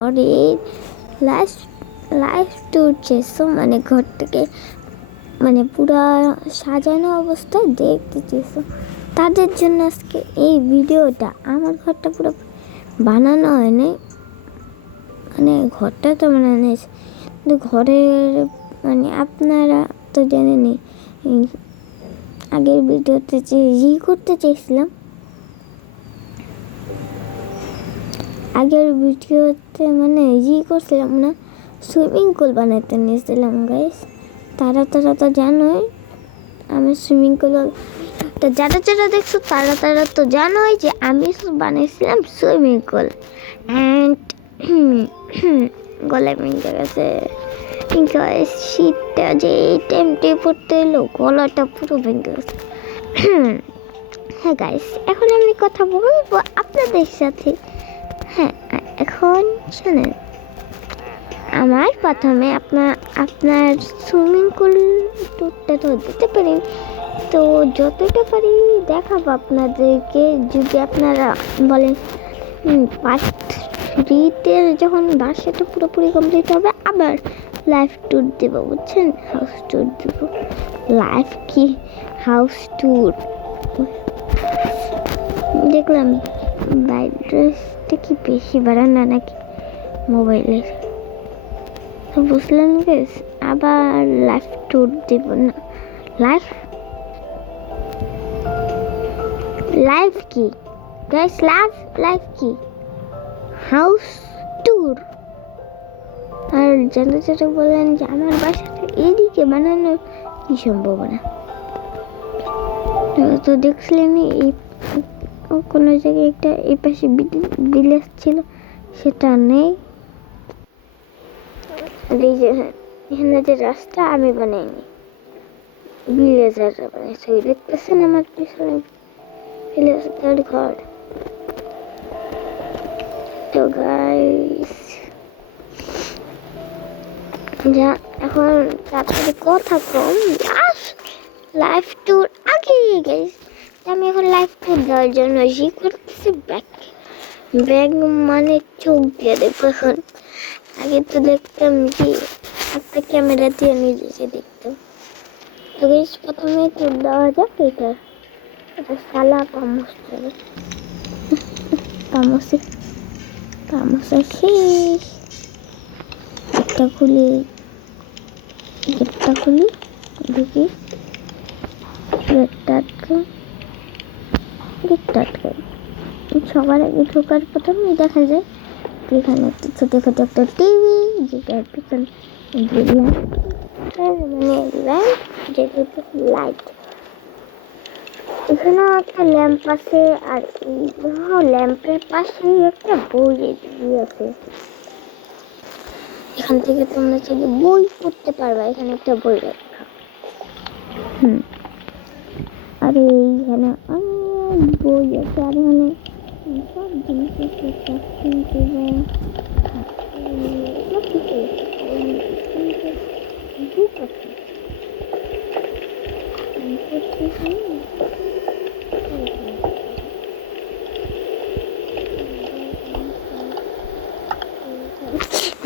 ঘরের life life tour চেয়েছো, মানে ঘরটাকে মানে পুরা সাজানো অবস্থায় দেখতে চেয়েছো, তাদের জন্য আজকে এই ভিডিওটা। আমার ঘরটা পুরো বানানো হয়নি, মানে ঘরটা তো বানানো হয়েছে কিন্তু ঘরের মানে আপনারা তো জানেনই, আগের ভিডিওতে যে করতে চেয়েছিলাম, আগের ভিডিওতে মানে করছিলাম না, সুইমিং পুল বানাতে নিয়েছিলাম গাইস। তারা তো জানোই আমি সুইমিং পুল, তো যারা দেখছো তারা তো জানোই যে আমি বানিয়েছিলাম সুইমিং পুল। অ্যান্ড গলায় ভেঙে গেছে গাইস, শীতটা যে টাইমটে পড়তে এলো গলাটা পুরো ভেঙে গেছে। হ্যাঁ গাইস, এখন আমি কথা বলবো আপনাদের সাথে। হ্যাঁ, এখন শোনেন, আমার প্রথমে আপনার সুইমিং পুল টুরটা তো দিতে পারি, তো যতটা পারি দেখাবো আপনাদেরকে। যদি আপনারা বলেন পার্ট 3-তে যখন বাসাটা পুরোপুরি কমপ্লিট হবে আবার লাইফ ট্যুর দেবো, বুঝছেন? হাউস ট্যুর দেবো। লাইফ কি হাউস ট্যুর? দেখলাম ব্রাইটনেসটা কি বেশি বাড়ানো নাকি মোবাইলের, তো বুঝলেন গেস, আবার লাইফ ট্যুর দেব না। লাইফ কি গাইস, লাইফ কি হাউস ট্যুর। আর যারা বলেন যে আমার বাসাটা এদিকে বানানো কি সম্ভাবনা, তো দেখছিলেন এই কোনো জায়গায় একটা এই পাশে ভিলেজ ছিল, সেটা নেই। আর এই যে এখানে যে রাস্তা আমি বানাইনি, ভিলেজাররা বানাইছে। ওই দেখতেছেন আমার পিছনে ভিলেজার ঘর। তো গাইস যা এখন তারপরে কথা কম, লাইফ ট্যুর আগে গাইস। আমি এখন লাইফ ট্যুর দেওয়ার জন্য করতেছি ব্যাগ মানে চোখ দিয়ে দেখবো। এখন আগে তো দেখতাম কি একটা ক্যামেরা দিয়ে নিজেকে দেখতাম। তো গাইস প্রথমে ট্যুর দেওয়া যাক এটা সালা তামসা শেষ। গেটটা খুলি দেখি, গেটটা আটকে। সবার আগে ঢোকার প্রথমেই দেখা যায় এখানে ছোটো একটা টিভি, যেটার পিছনে মানে ল্যাম্প, যেটা হচ্ছে লাইট। এখানে একটা ল্যাম্প আছে, আর ল্যাম্পের পাশে একটা বই আছে। এখান থেকে তোমরা চাইলে বই পড়তে পারবা, এখানে একটা বই রাখা। আর এইখানে অনেক বই আছে, আর এখানে সব জিনিস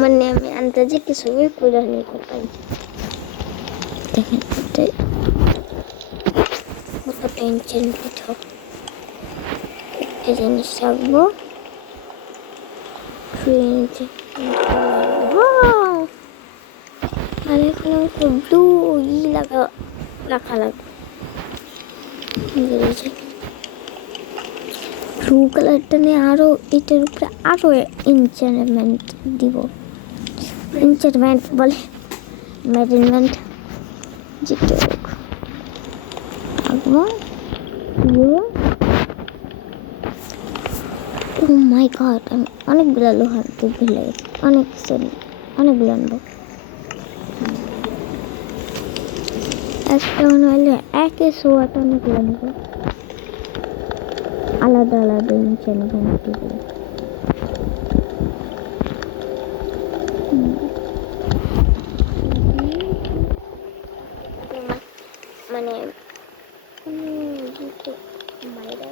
মানে আমি আন্দাজে কিছু করে নিতে পারি। দেখেন কত টেনশন কোথাও একটা জিনিস রাখবো, আর এখানে ব্লু রাখা লাগবে। ব্লু কালারটা নিয়ে আরো এটার উপরে আরো এনচারমেন্ট দিব, এনচারমেন্ট বলে মেজারমেন্ট, যেটা আঁকবো। ও মাই গড, আমি অনেকগুলো লোহার ভুলে গেছি, অনেকগুলো আনবো। একটা মনে হলে একে সোয়াটা অনেকগুলো আনবো, আলাদা এনচারমেন্ট দিব। মানে মাইরা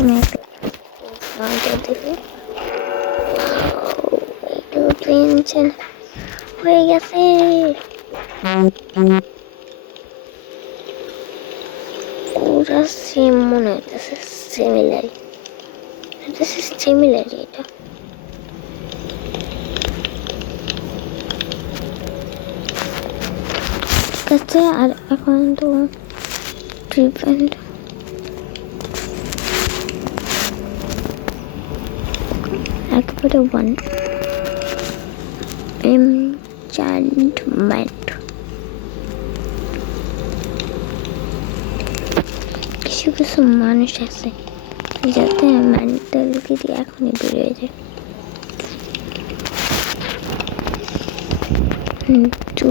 প্রথমে একটা দেখি ট্রেন হয়ে গেছে। পুরা সেম মনে হইতেছে, সিমিলারি এটা। ঠিক আছে, আর এখন তো ট্রিটমেন্ট একবারে ওয়ান এনচ্যান্টমেন্ট। কিছু কিছু মানুষ আছে যাতে মেন্টালিটি দিয়ে এখনই বেরিয়ে যায়। কিন্তু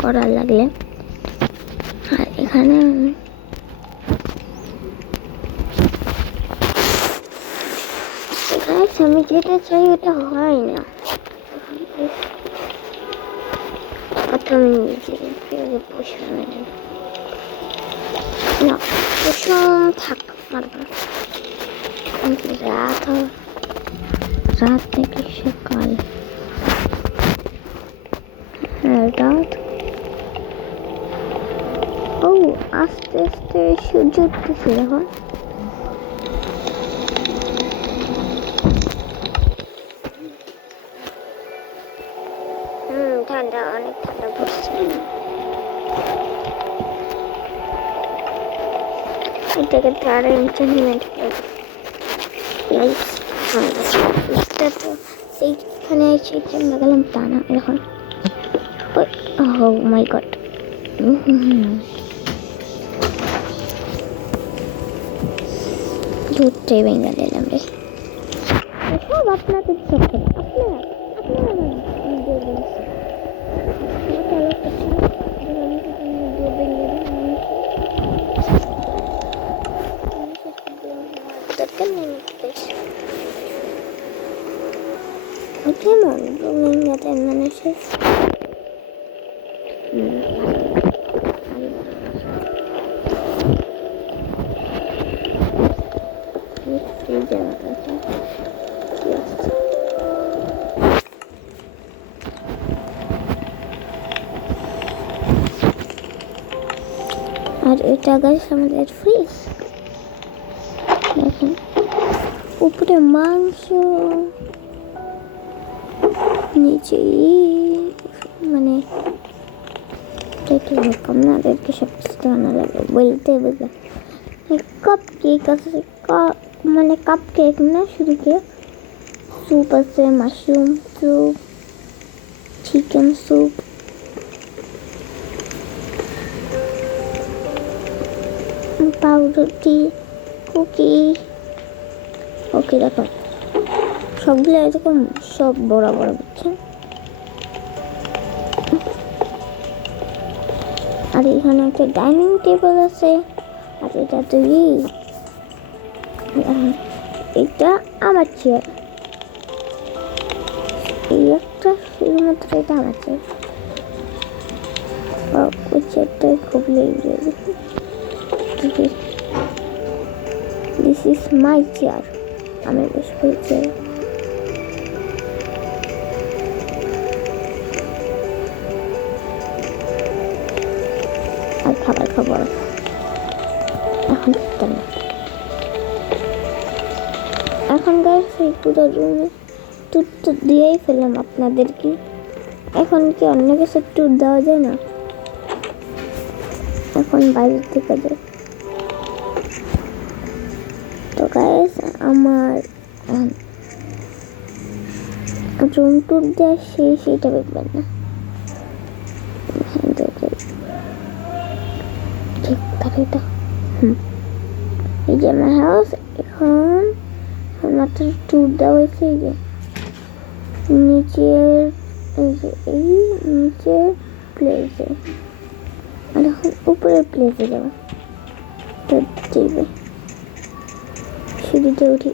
করার লাগলে আর এখানে আমি যেটা চাই ওটা হয় না। প্রথমে নিজে পশম থাক রাত থেকে সকাল। রাত ও আস্তে আস্তে সূর্য উঠতেছে এখন। ঠান্ডা, অনেক ঠান্ডা পড়ছে। এটাকে তারা এন্টারটেনমেন্ট তো সেইখানে এসে লাগালাম তা না এখন। ও মাই গড, দুধটাই ভেঙে দিলাম রে। সব আপনাদের চক্করে, আপনারা কেমন রোহিঙ্গাদের মানুষের আর এটা গাছ আমাদের ফ্রিজ। দেখেন উপরে মাংস, নিচে মানে আপনাদেরকে সব কিছু বানা লাগে বলতে বুঝলাম। কাপ কেক আছে, মানে কাপ কেক না, শুধু কেক। স্যুপ আছে, মাশরুম স্যুপ, চিকেন স্যুপ, পাউরুটি, কুকি। ওকে দেখো সবগুলো এরকম সব বড় বড় বুঝছেন। আর এখানে একটা ডাইনিং টেবিল আছে। আর এটা তৈরি, এটা আমার চেয়ার। এই একটা শুধুমাত্র এটা আমার চেয়ার। ওই চেয়ারটাই খুব লেগে গেছে। দিস ইজ মাই চেয়ার, আমি বসবো চেয়ার। আর খাবার খাবার এখন এখন গাইস এই পুরো রুমে ট্যুর তো দিয়েই ফেললাম আপনাদেরকে। এখন কি অন্য কিছু ট্যুর দেওয়া যায় না? এখন বাইরে থেকে যায়। তো গাইস আমার রুম ট্যুর দেওয়া সেইটা দেখবেন না। এটা এই যে আমার হাউস। এখন মাত্র ট্যুর দেওয়া হয়েছে। এই যে নিচের, এই যে এই নিচের প্লেসে। আর এখন উপরের প্লেসে যাবো, তো যাইবে সিঁড়িতে উঠি।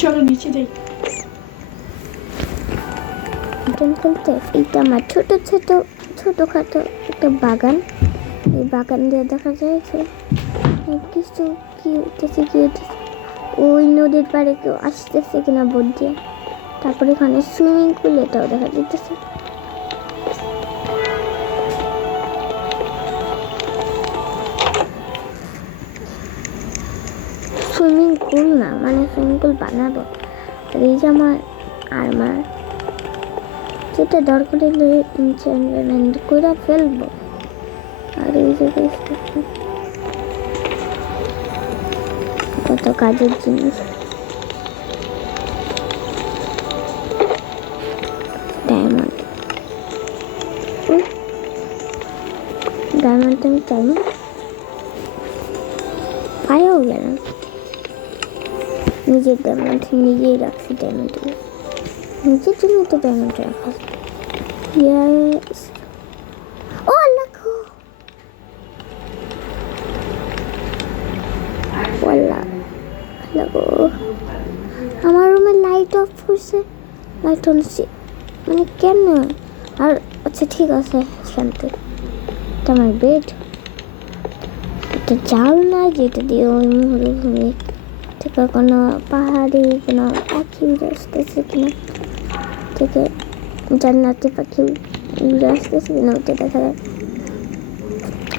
চলো নিচে যাই। বলতে এইটা আমার ছোট ছোট ছোটখাটো একটা বাগান। এই বাগান দিয়ে দেখা যায় যে কিছু কি উঠতেছে কি উঠতেছে, ওই নদীর পাড়ে কেউ আসতেছে কিনা বোট দিয়ে। তারপরে এখানে সুইমিং পুল, এটাও দেখা যেতেছে। সুইমিং পুল না, মানে সুইমিং পুল বানাবো। আর এই যে আমার আর্মার, যেটা দরকার হলে এনচেন্টমেন্ট করে ফেলবো। আর এই যে কত কাজের জিনিস, ডায়মন্ড। ডায়মন্ড আমি চাই না, পায়েও গেলাম। নিজের ডায়মন্ড নিজেই রাখছি, ডায়মন্ডগুলো নিজের জন্য তো ডায়মন্ড রাখা। ইয়েস, ও দেখো লাগো, আমার রুমে লাইট অফ করছে, লাইট অন মানে কেন? আর আচ্ছা ঠিক আছে, শান্তি। এটা আমার বেড, এটা জাল না যেটা দিয়ে ওই মুহূর্তে থেকে কোনো পাহাড়ি কোনো পাখি উড়ে আসতেছে কিনা, থেকে জান্নাতি পাখি উড়ে আসতেছে কিনা ওটা দেখা যায়।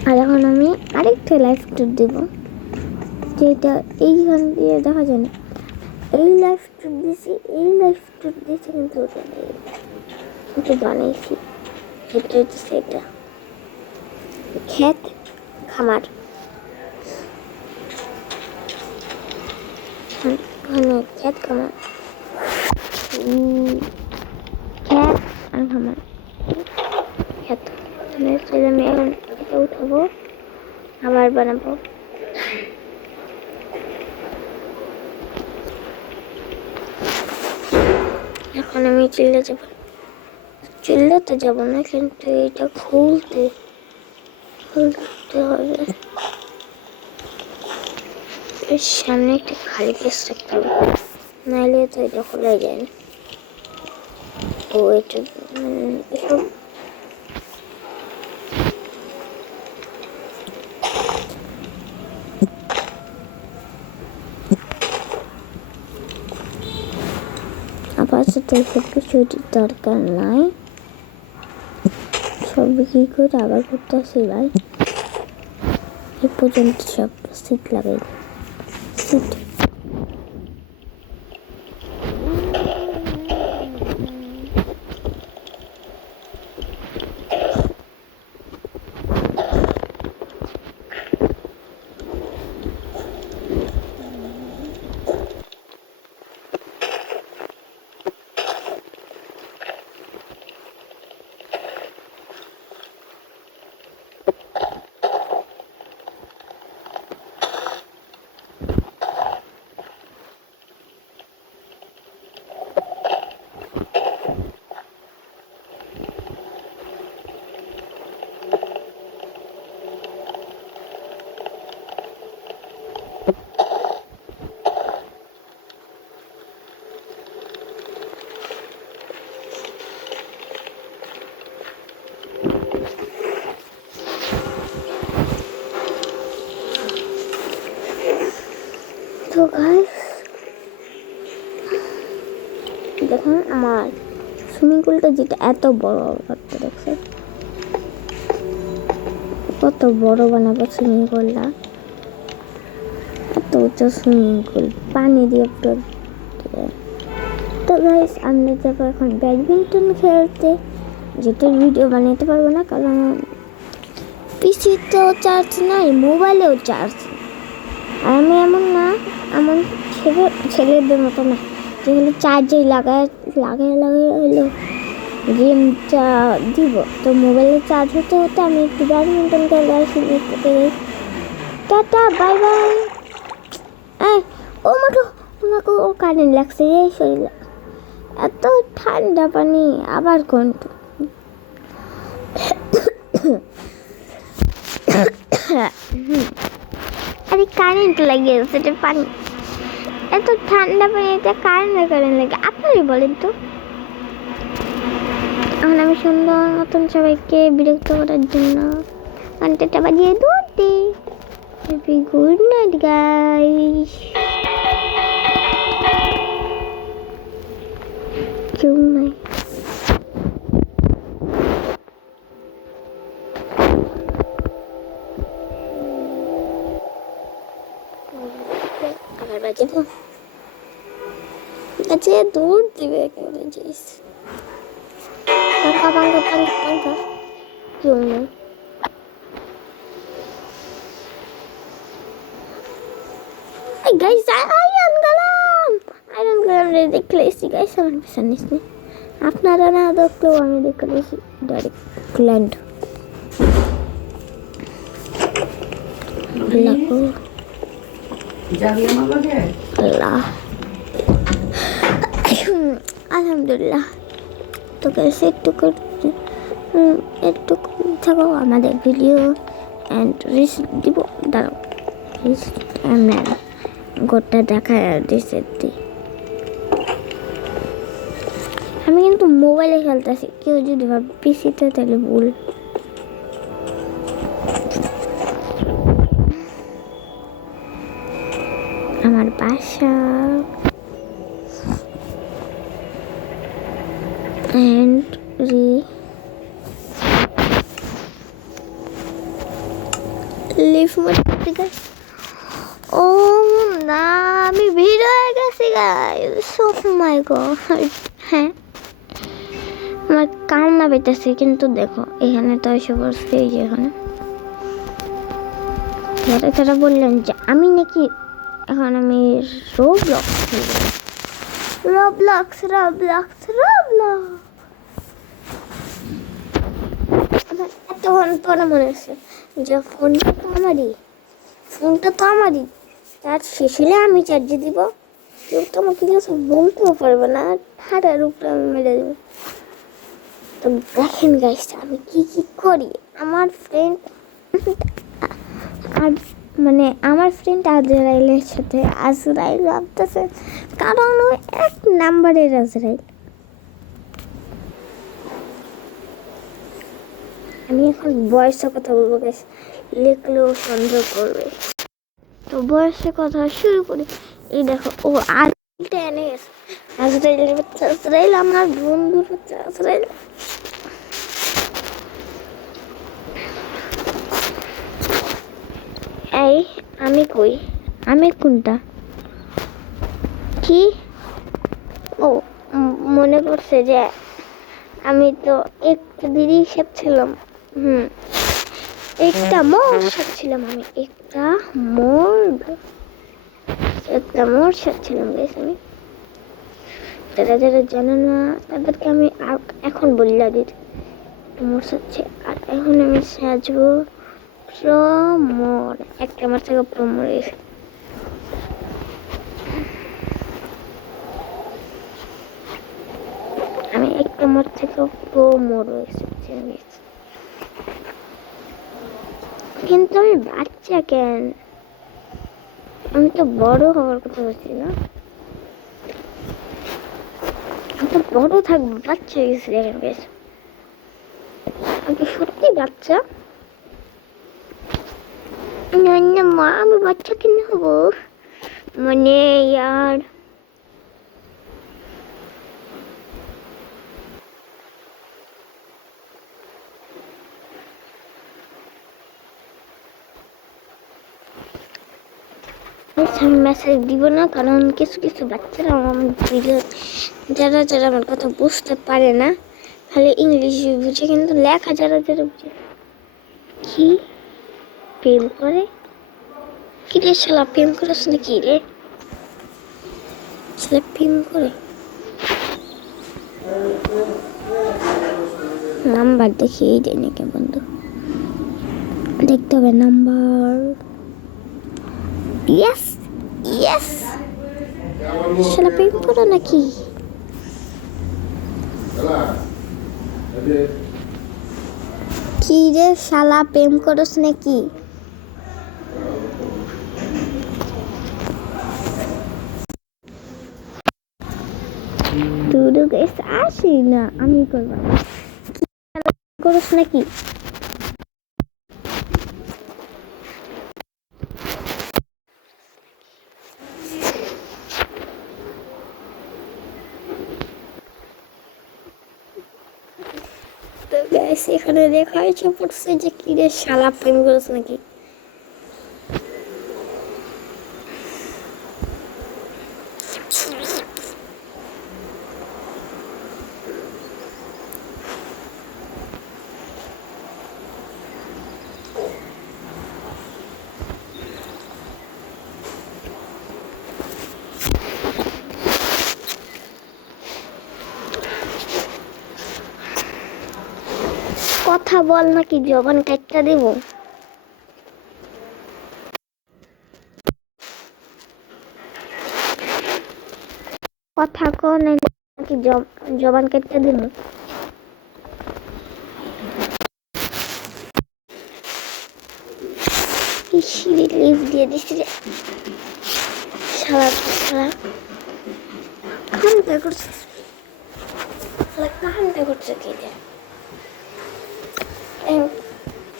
আর এখন আমি আরেকটা লাইফ ট্যুর দেবো, যেটা এইখান দিয়ে দেখা যায় না। এই লাইফ ট্যুর দিয়েছি, এই লাইফ ট্যুর দিয়েছি, কিন্তু ওটা নেই, ওটা বানাইছি। এটা হচ্ছে এটা ক্ষেত খামার, মানে ক্ষেত খামার, ক্ষেত আর খামার, ক্ষেত। আমি এখন এটা উঠাবো, আবার বানাবো। এখন আমি চিল্লাতে যাবো না, কিন্তু এটা খুলতে হবে। এর সামনে একটা খালি প্লেস রাখতে হবে, নাহলে তো এটা খোলা যায় না। ও এটা এসব আপাতত এসব কিছুর দরকার নাই, সব বিক্রি করে আবার করতে আসি ভাই। এ পর্যন্ত সব সিট লাগাই, সিট। তো গাইস দেখুন আমার সুইমিং পুলটা, যেটা এত বড় করতে দেখছে, কত বড় বানাবো সুইমিং পুলটা, এত উঁচু সুইমিং পুল, পানি দিয়ে পুরো। তো গাইস আমরা যাবো এখন ব্যাডমিন্টন খেলতে, যেটার ভিডিও বানাতে পারবো না কারণ পিসিতেও চার্জ নাই, মোবাইলেও চার্জ। আর আমি এমন না, এমন ছেলেদের মতো না যেগুলো চার্জে লাগায় হলো গেমটা দিব। তো মোবাইলে চার্জ হতে হতে আমি একটু ব্যাডমিন্টন খেলে আসি। Tata, bye bye. ওনাকে ও কারেন্ট লাগছে এই শরীরে, এত ঠান্ডা পানি আবার কোনটা। আরে কারেন্ট লাগে সেটা পানি, এত ঠান্ডা পানিতে কারেন্ট লাগে, আপনারই বলেন তো। এখন আমি সুন্দর মতন সবাইকে বিরক্ত করার জন্য ঘন্টাটা বাজিয়ে দৌড়তে। Good night guys. কেউ নাই। আবার বাজাবো, আচ্ছা দৌড় দিবে একেবারে যাইস। পাঙ্কা কেউ নেই। গাইস আয়রন গেলাম রে, দেখলে এসি গাইস আমার পেছন নিসনি, আপনারা না দেখলেও আমি দেখলে এসি ডাইরেক্ট ল্যান্ড। আল্লাহ আলহামদুলিল্লাহ। তো গাইস একটু থাকো, আমাদের ভিডিও অ্যান্ড রিস দিব, দাঁড়াও রিস গোটা দেখা রিসেট দিই। আমি কিন্তু মোবাইলে খেলতেছি, কেউ যদি ভাবে পিসিতে তাহলে ভুল। আমার বাসা and leave my guys. ও না, আমি ভিড় হয়ে গেছি গাইস। ও মাই গড। হ্যাঁ আমার কান্না পেতেছে, কিন্তু দেখো এখানে তো এসে বসছে, এই যে এখানে তারা বললেন যে আমি নাকি এখন আমি রোবলক্স এতক্ষণ পরে মনে হচ্ছে যে ফোনটা তো আমারই, তার শেষ হলে আমি চার্জে দিব, কেউ তো আমাকে কিছু বলতেও পারবে না, হাঁটার উপরে আমি মেরে দেবো। তো দেখেন গাইস আমি কি করি। আমার ফ্রেন্ড আর মানে আমার ফ্রেন্ড আজরাইলের সাথে আজরাইল ভাবতেছে, কারণ ও 1 নাম্বারের আজরাইল। আমি এখন বয়সে কথা বলবো গাইস, লিখলেও সন্দেহ করবে। তো বয়সে কথা শুরু করি। এই দেখো ও আজরাইলটা এনে গেছে, আজরাইলের বাচ্চা আজরাইল, আমার বন্ধুর বাচ্চা আজরাইল। এই আমি কই, আমি কোনটা কি? ও মনে করছে যে আমি তো একটা দিদি হিসেব ছিলাম। একটা মোর সাথে ছিলাম, আমি একটা মোর সাথে ছিলাম গাইস। আমি যারা জানে না তাদেরকে আমি এখন বললা দিই মোর সাথে। আর এখন আমি সাজবো প্রমোর, একটা আমার থেকে প্রমোর এসে আমি একটা আমার থেকে প্রমোর এসেছি। কিন্তু আমি বাচ্চা কেন? আমি তো বড় হওয়ার কথা বলছি না, আমি তো বড় থাকবো, বাচ্চা হয়ে গেছি দেখেন গেছে। আমি তো সত্যি বাচ্চা না, মা আমি বাচ্চা কেন হবো মানে ইয়ার। মেসেজ দিব না, কারণ কিছু বাচ্চারা আমার ভিডিও যারা আমার কথা বুঝতে পারে না, খালি ইংলিশ বুঝে, কিন্তু লেখা যারা বুঝে কি প্রেম করে। কি রে শালা, প্রেম করিস নাকি রে? শালা প্রেম করে। নাম্বার দেখিয়েই দেয় নাকি বন্ধু, দেখতে হবে নাম্বার। ইয়েস শালা প্রেম করো নাকি? কি রে শালা প্রেম করস নাকি? তুই গাইস আসি না, আমি করব না। করস নাকি? তো গাইস এখানে লেখা হয়েছে পড়ছে যে কি রে শালা প্রেম করস নাকি। কথা বল নাকি জবান কাটটা দেব? কথা কো নাকি জবান কাটটা দেব? ইসিরে লিভ দিয়ে দিছি রে শালা শালা। কামটা করছে শালা, কামটা করছে কি রে?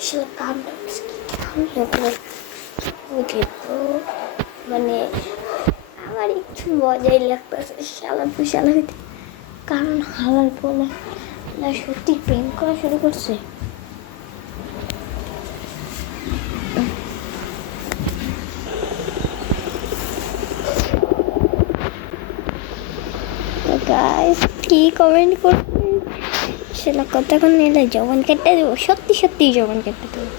শালা কামটা করছে কি? কামটা করে ওকে তো মানে আমার একটু মজাই লাগতেছে শালা শালা হইতে। কারণ হালার বলে না সত্যি প্রেম করা শুরু করছে। তো গাইস কি কমেন্ট করবেন? সেটা কতক্ষণ নিলে জবান কেটে দেবো, সত্যি সত্যি জবান কেটে দেবো।